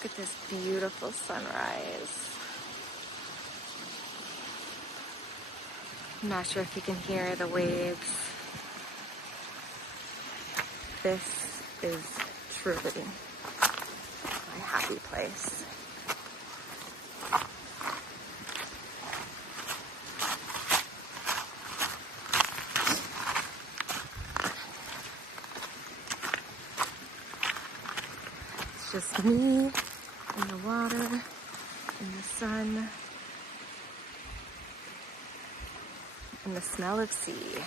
Look at this beautiful sunrise. I'm not sure if you can hear the waves. This is truly my happy place. It's just me in the water, in the sun, and the smell of sea.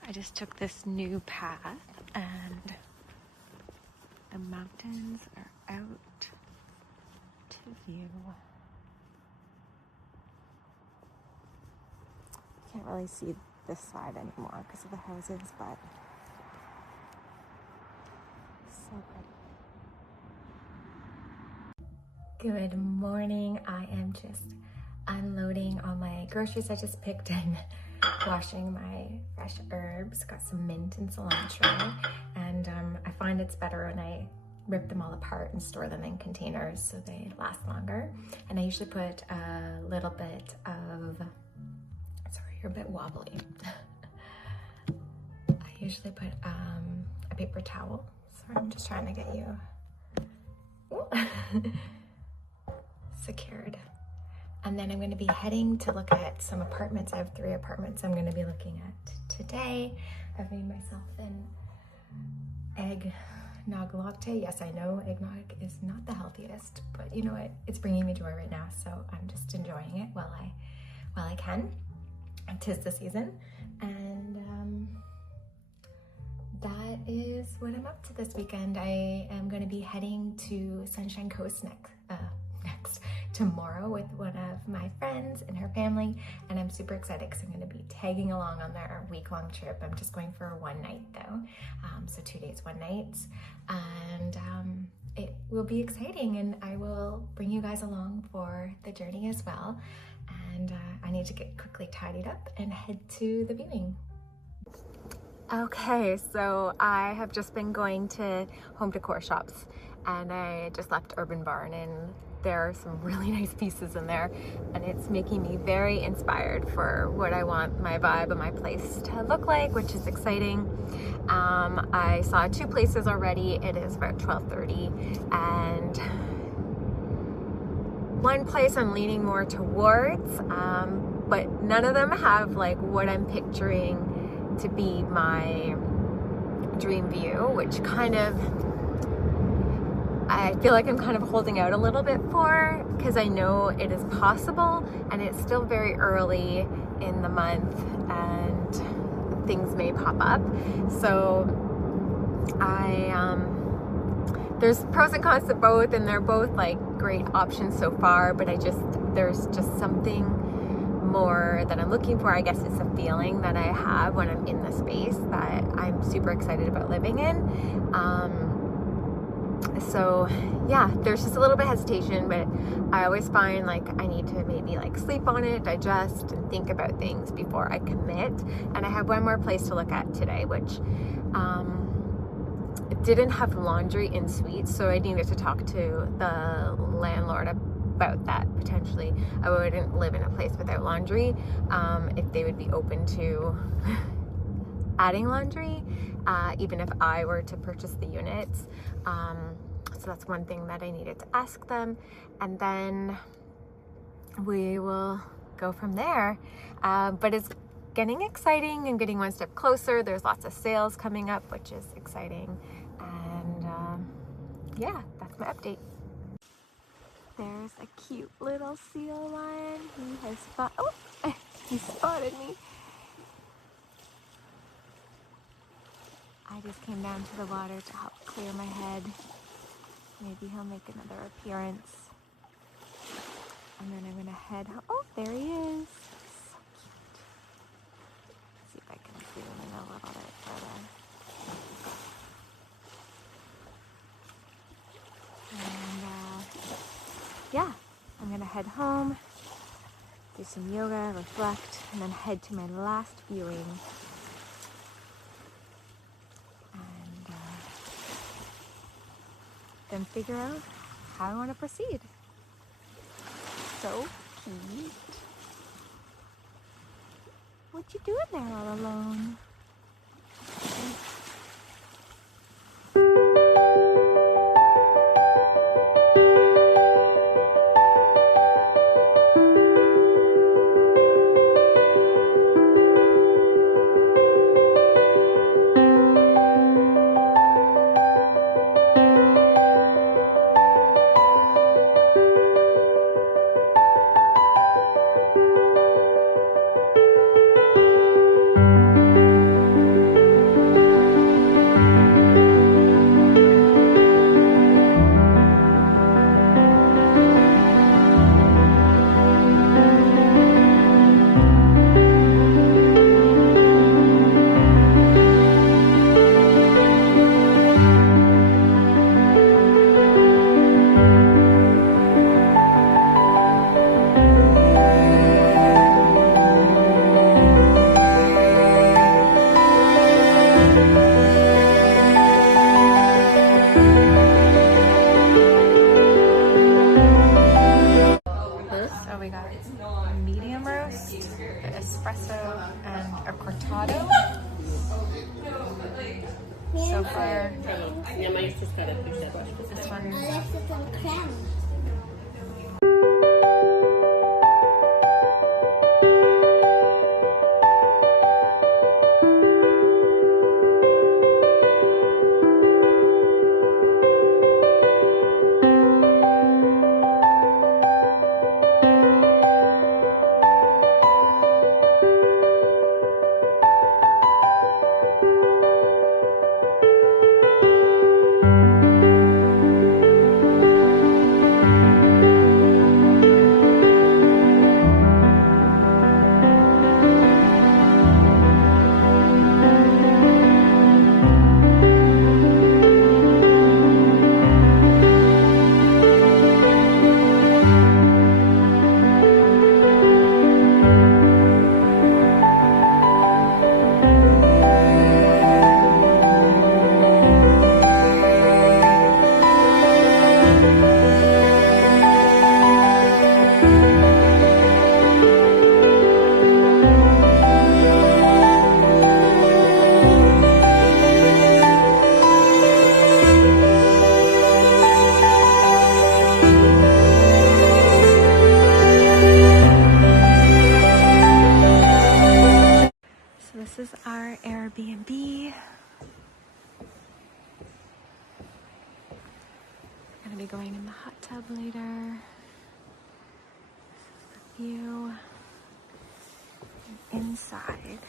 I just took this new path and the mountains are out to view. Can't really see this side anymore because of the houses, but so pretty. Good morning. I am just unloading all my groceries I just picked and washing my fresh herbs. Got some mint and cilantro, and I find it's better when I rip them all apart and store them in containers so they last longer. And I usually put a little bit of, sorry, you're a bit wobbly. I usually put a paper towel. Sorry, I'm just trying to get you secured. And then I'm going to be heading to look at some apartments. I have 3 apartments I'm going to be looking at today. I've made myself an eggnog latte. Yes, I know eggnog is not the healthiest, but you know what? It's bringing me joy right now, so I'm just enjoying it while I can. 'Tis the season, and that is what I'm up to this weekend. I am going to be heading to Sunshine Coast next tomorrow with one of my friends and her family, and I'm super excited because I'm going to be tagging along on their week-long trip. I'm just going for one night though, so 2 days, 1 night, and it will be exciting, and I will bring you guys along for the journey as well. And I need to get quickly tidied up and head to the viewing. Okay, so I have just been going to home decor shops, and I just left Urban Barn, and there are some really nice pieces in there, and it's making me very inspired for what I want my vibe of my place to look like, which is exciting. I saw 2 places already. It is about 12:30, and one place I'm leaning more towards, but none of them have like what I'm picturing to be my dream view, which kind of I feel like I'm kind of holding out a little bit for, because I know it is possible, and it's still very early in the month and things may pop up. So there's pros and cons to both, and they're both like great options so far, but there's just something more that I'm looking for. I guess it's a feeling that I have when I'm in the space that I'm super excited about living in. So yeah, there's just a little bit of hesitation, but I always find like I need to maybe like sleep on it, digest, and think about things before I commit. And I have one more place to look at today, which didn't have laundry in suite, so I needed to talk to the landlord about that. Potentially I wouldn't live in a place without laundry, if they would be open to adding laundry, even if I were to purchase the units. So that's one thing that I needed to ask them, and then we will go from there. But it's getting exciting and getting one step closer. There's lots of sales coming up, which is exciting, and yeah, that's my update. There's a cute little sea lion. He has fun. Oh, He spotted me. I just came down to the water to help clear my head. Maybe he'll make another appearance. And then I'm gonna head home. Oh, there he is. So cute. Let's see if I can zoom in a little bit further. And yeah, I'm gonna head home, do some yoga, reflect, and then head to my last viewing. And then figure out how I want to proceed. So cute. What you doing there all alone? So far, this one. This is our Airbnb. Gonna be going in the hot tub later. This is the view. And inside.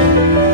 Bye.